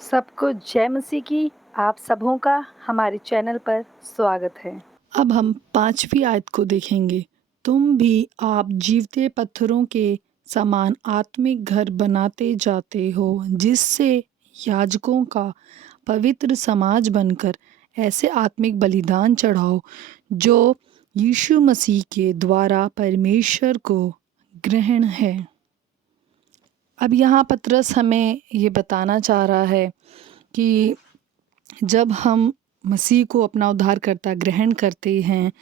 सबको जय मसीह की। आप सबों का हमारे चैनल पर स्वागत है। अब हम 5वीं आयत को देखेंगे। तुम भी आप जीवते पत्थरों के समान आत्मिक घर बनाते जाते हो, जिससे याजकों का पवित्र समाज बनकर ऐसे आत्मिक बलिदान चढ़ाओ जो यीशु मसीह के द्वारा परमेश्वर को ग्रहण है। अब यहाँ पतरस हमें ये बताना चाह रहा है कि जब हम मसीह को अपना उद्धारकर्ता ग्रहण करते हैं,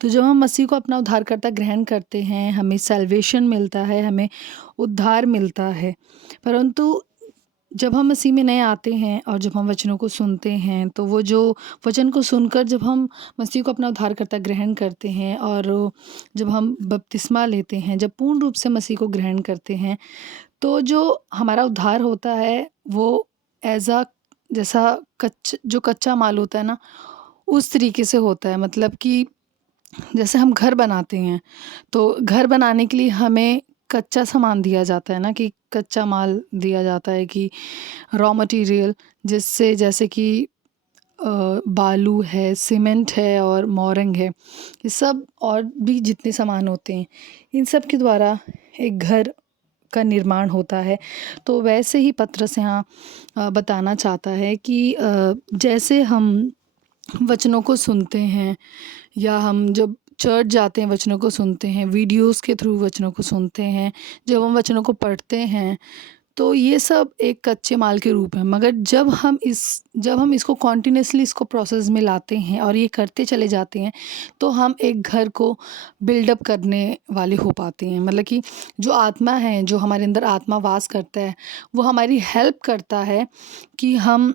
तो जब हम मसीह को अपना उद्धारकर्ता ग्रहण करते हैं, हमें सैल्वेशन मिलता है, हमें उद्धार मिलता है। परंतु जब हम मसीह में नए आते हैं और जब हम वचनों को सुनते हैं, तो वो जो वचन को सुनकर जब हम मसीह को अपना उद्धारकर्ता ग्रहण करते हैं और जब हम बपतिस्मा लेते हैं, जब पूर्ण रूप से मसीह को ग्रहण करते हैं, तो जो हमारा उद्धार होता है वो जैसा जो कच्चा माल होता है ना, उस तरीके से होता है। मतलब कि जैसे हम घर बनाते हैं, तो घर बनाने के लिए हमें कच्चा सामान दिया जाता है ना, कि कच्चा माल दिया जाता है, कि रॉ मटेरियल, जिससे जैसे कि बालू है, सीमेंट है और मोरंग है, ये सब और भी जितने सामान होते हैं, इन सब के द्वारा एक घर का निर्माण होता है। तो वैसे ही पतरस यहाँ बताना चाहता है कि जैसे हम वचनों को सुनते हैं, या हम जब चर्च जाते हैं वचनों को सुनते हैं, वीडियोस के थ्रू वचनों को सुनते हैं, जब हम वचनों को पढ़ते हैं, तो ये सब एक कच्चे माल के रूप है। मगर जब हम इसको कॉन्टिन्यूसली इसको प्रोसेस में लाते हैं और ये करते चले जाते हैं, तो हम एक घर को बिल्डअप करने वाले हो पाते हैं। मतलब कि जो आत्मा है, जो हमारे अंदर आत्मा वास करता है, वो हमारी हेल्प करता है कि हम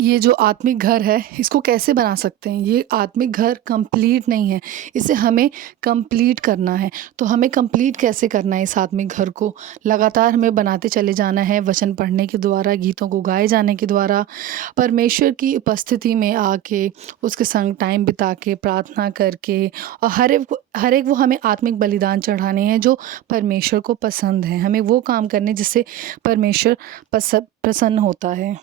ये जो आत्मिक घर है इसको कैसे बना सकते हैं। ये आत्मिक घर कंप्लीट नहीं है, इसे हमें कंप्लीट करना है। तो हमें कंप्लीट कैसे करना है इस आत्मिक घर को? लगातार हमें बनाते चले जाना है, वचन पढ़ने के द्वारा, गीतों को गाए जाने के द्वारा, परमेश्वर की उपस्थिति में आके उसके संग टाइम बिता के, प्रार्थना करके, और हर एक वो हमें आत्मिक बलिदान चढ़ाने हैं जो परमेश्वर को पसंद है। हमें वो काम करने जिससे परमेश्वर प्रसन्न होता है।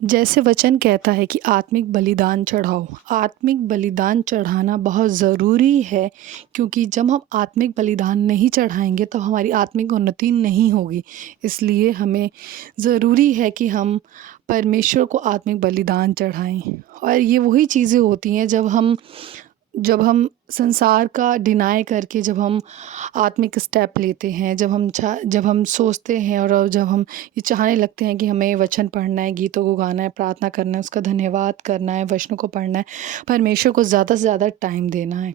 जैसे वचन कहता है कि आत्मिक बलिदान चढ़ाओ। आत्मिक बलिदान चढ़ाना बहुत ज़रूरी है, क्योंकि जब हम आत्मिक बलिदान नहीं चढ़ाएंगे तो हमारी आत्मिक उन्नति नहीं होगी। इसलिए हमें ज़रूरी है कि हम परमेश्वर को आत्मिक बलिदान चढ़ाएं। और ये वही चीज़ें होती हैं जब हम संसार का डिनाई करके जब हम आत्मिक स्टेप लेते हैं, जब हम सोचते हैं और जब हम ये चाहने लगते हैं कि हमें वचन पढ़ना है, गीतों को गाना है, प्रार्थना करना है, उसका धन्यवाद करना है, वचनों को पढ़ना है, परमेश्वर को ज़्यादा से ज़्यादा टाइम देना है,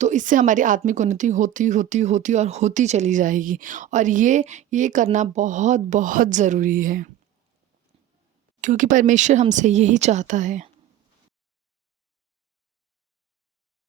तो इससे हमारी आत्मिक उन्नति होती और होती चली जाएगी। और ये करना बहुत बहुत ज़रूरी है, क्योंकि परमेश्वर हमसे यही चाहता है।